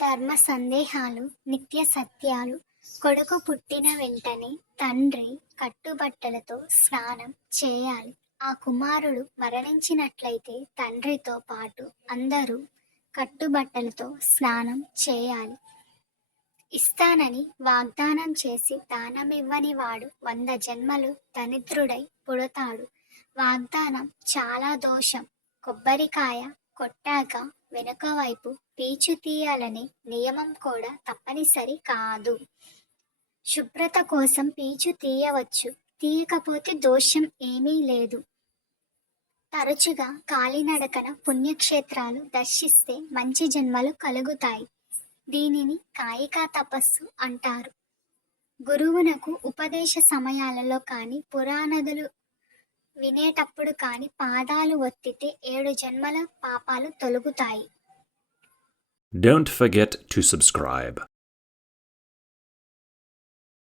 ధర్మ సందేహాలు, నిత్య సత్యాలు. కొడుకు పుట్టిన వెంటనే తండ్రి కట్టుబట్టలతో స్నానం చేయాలి. ఆ కుమారుడు మరణించినట్లయితే తండ్రితో పాటు అందరూ కట్టుబట్టలతో స్నానం చేయాలి. ఇస్తానని వాగ్దానం చేసి దానమివ్వని వాడు 100 జన్మలు దరిద్రుడై పుడతాడు. వాగ్దానం చాలా దోషం. కొబ్బరికాయ కొట్టాక వెనుక వైపు పీచు తీయాలనే నియమం కూడా తప్పనిసరి కాదు. శుభ్రత కోసం పీచు తీయవచ్చు, తీయకపోతే దోషం ఏమీ లేదు. తరచుగా కాలినడకన పుణ్యక్షేత్రాలు దర్శిస్తే మంచి జన్మలు కలుగుతాయి. దీనిని కాయికా తపస్సు అంటారు. గురువునకు ఉపదేశ సమయాలలో కానీ పురాణాదులు వినేటప్పుడు కానీ పాదాలు ఒత్తితే 7 జన్మల పాపాలు తొలగుతాయి. Don't forget to subscribe.